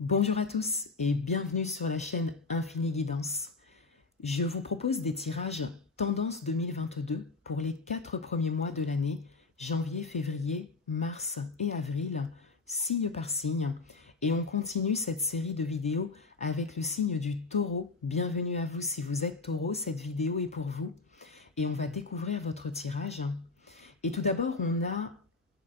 Bonjour à tous et bienvenue sur la chaîne Infini Guidance. Je vous propose des tirages Tendance 2022 pour les 4 premiers mois de l'année, janvier, février, mars et avril, signe par signe. Et on continue cette série de vidéos avec le signe du Taureau. Bienvenue à vous si vous êtes Taureau, cette vidéo est pour vous. Et on va découvrir votre tirage. Et tout d'abord, on a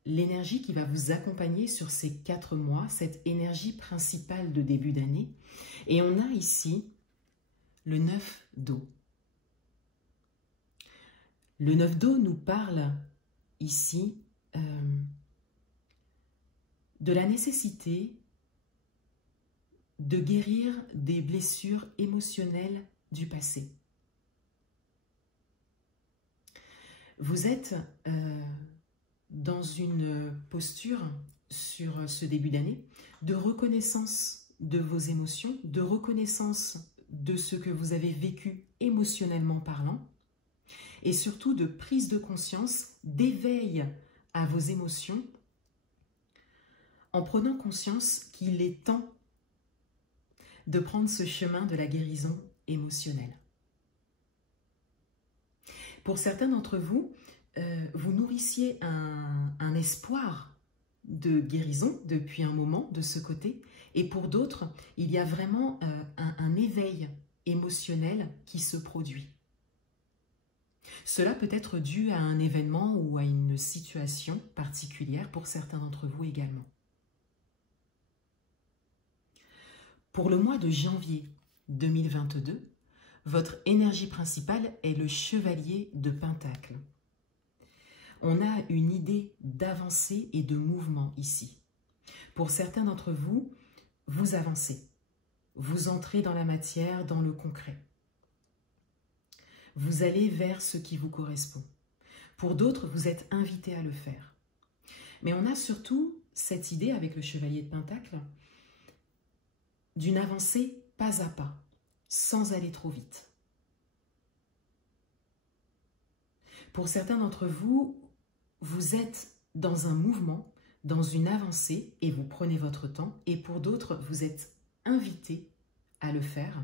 l'énergie qui va vous accompagner sur ces 4 mois, cette énergie principale de début d'année. Et on a ici le 9 d'eau. Le 9 d'eau nous parle ici de la nécessité de guérir des blessures émotionnelles du passé. Vous êtes dans une posture sur ce début d'année de reconnaissance de vos émotions, de reconnaissance de ce que vous avez vécu émotionnellement parlant, et surtout de prise de conscience, d'éveil à vos émotions, en prenant conscience qu'il est temps de prendre ce chemin de la guérison émotionnelle. Pour certains d'entre vous, vous nourrissiez un espoir de guérison depuis un moment de ce côté, et pour d'autres, il y a vraiment un éveil émotionnel qui se produit. Cela peut être dû à un événement ou à une situation particulière pour certains d'entre vous également. Pour le mois de janvier 2022, votre énergie principale est le chevalier de Pentacle. On a une idée d'avancée et de mouvement ici. Pour certains d'entre vous, vous avancez. Vous entrez dans la matière, dans le concret. Vous allez vers ce qui vous correspond. Pour d'autres, vous êtes invités à le faire. Mais on a surtout cette idée avec le chevalier de Pentacle d'une avancée pas à pas, sans aller trop vite. Pour certains d'entre vous, vous êtes dans un mouvement, dans une avancée, et vous prenez votre temps. Et pour d'autres, vous êtes invités à le faire.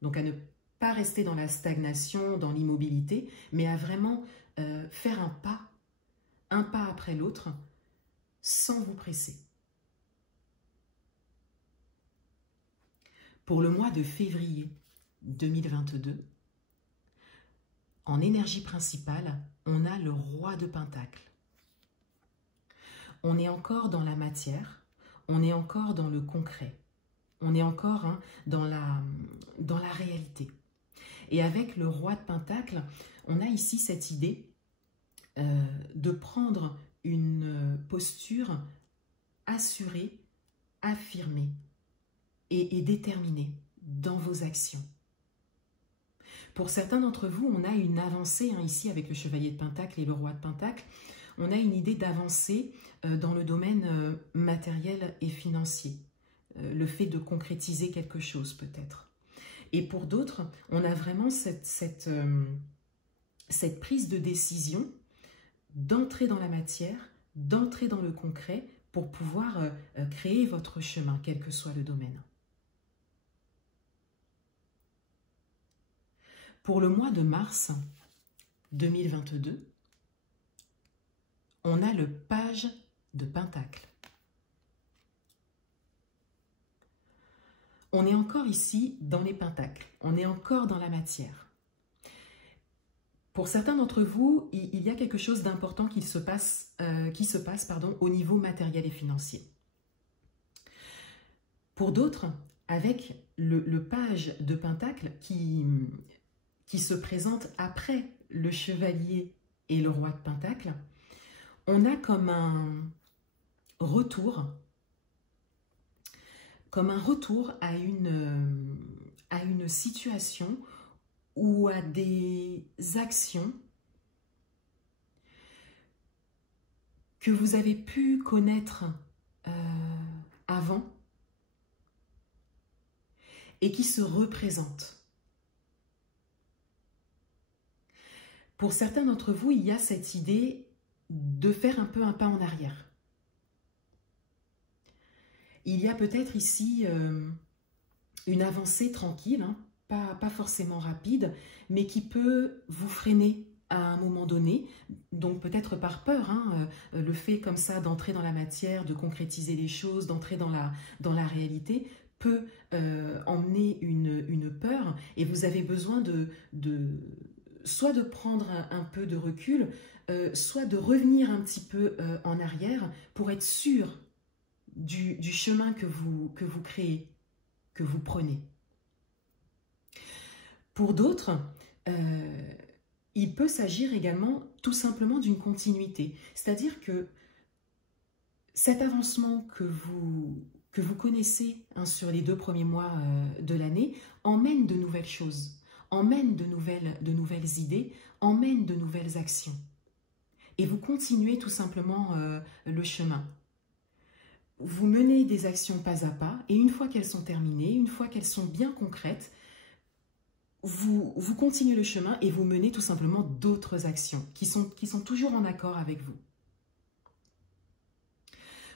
Donc à ne pas rester dans la stagnation, dans l'immobilité, mais à vraiment faire un pas après l'autre, sans vous presser. Pour le mois de février 2022, en énergie principale, on a le roi de Pentacle. On est encore dans la matière, on est encore dans le concret, on est encore dans la réalité. Et avec le roi de Pentacle, on a ici cette idée de prendre une posture assurée, affirmée et déterminée dans vos actions. Pour certains d'entre vous, on a une avancée ici avec le chevalier de Pentacle et le roi de Pentacle. On a une idée d'avancer dans le domaine matériel et financier. Le fait de concrétiser quelque chose peut-être. Et pour d'autres, on a vraiment cette prise de décision d'entrer dans la matière, d'entrer dans le concret pour pouvoir créer votre chemin, quel que soit le domaine. Pour le mois de mars 2022, on a le page de Pentacle. On est encore ici dans les pentacles, on est encore dans la matière. Pour certains d'entre vous, il y a quelque chose d'important qui se passe au niveau matériel et financier. Pour d'autres, avec le page de Pentacle qui se présente après le chevalier et le roi de Pentacle, on a comme un retour à une situation ou à des actions que vous avez pu connaître avant et qui se représentent. Pour certains d'entre vous, il y a cette idée de faire un peu un pas en arrière. il y a peut-être ici une avancée tranquille, hein, pas forcément rapide, mais qui peut vous freiner à un moment donné, donc peut-être par peur, hein, le fait comme ça d'entrer dans la matière, de concrétiser les choses, d'entrer dans la réalité, peut emmener une peur, et vous avez besoin soit de prendre un peu de recul, soit de revenir un petit peu en arrière pour être sûr du chemin que vous créez, que vous prenez. Pour d'autres, il peut s'agir également tout simplement d'une continuité. C'est-à-dire que cet avancement que vous connaissez, hein, sur les 2 premiers mois de l'année emmène de nouvelles choses, emmène de nouvelles idées, emmène de nouvelles actions. Et vous continuez tout simplement le chemin. Vous menez des actions pas à pas, et une fois qu'elles sont terminées, une fois qu'elles sont bien concrètes, vous continuez le chemin et vous menez tout simplement d'autres actions qui sont toujours en accord avec vous.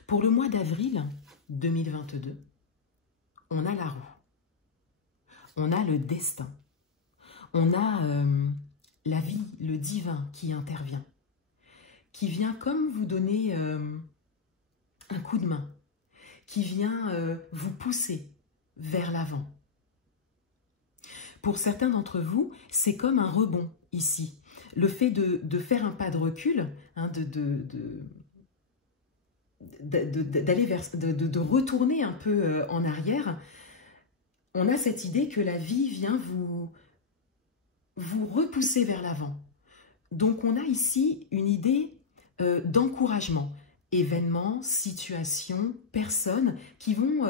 Pour le mois d'avril 2022, on a la roue, on a le destin, on a la vie, le divin qui intervient, qui vient comme vous donner un coup de main, qui vient vous pousser vers l'avant. Pour certains d'entre vous, c'est comme un rebond ici. Le fait de faire un pas de recul, hein, d'aller vers, de retourner un peu en arrière, on a cette idée que la vie vient vous repousser vers l'avant. Donc on a ici une idée d'encouragement. Événements, situations, personnes qui vont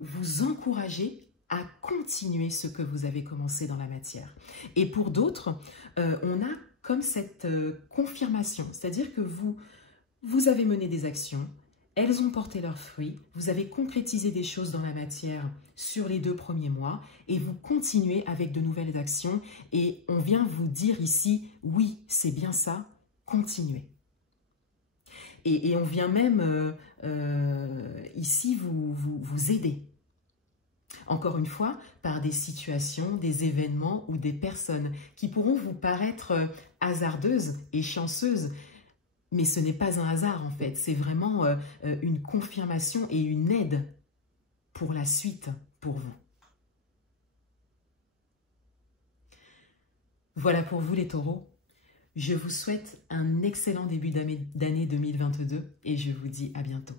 vous encourager à continuer ce que vous avez commencé dans la matière. Et pour d'autres, on a comme cette confirmation, c'est-à-dire que vous avez mené des actions, elles ont porté leurs fruits, vous avez concrétisé des choses dans la matière sur les 2 premiers mois, et vous continuez avec de nouvelles actions, et on vient vous dire ici, oui, c'est bien ça, continuez. Et on vient même ici vous aider. Encore une fois, par des situations, des événements ou des personnes qui pourront vous paraître hasardeuses et chanceuses, mais ce n'est pas un hasard en fait, c'est vraiment une confirmation et une aide pour la suite, pour vous. Voilà pour vous les taureaux. Je vous souhaite un excellent début d'année 2022 et je vous dis à bientôt.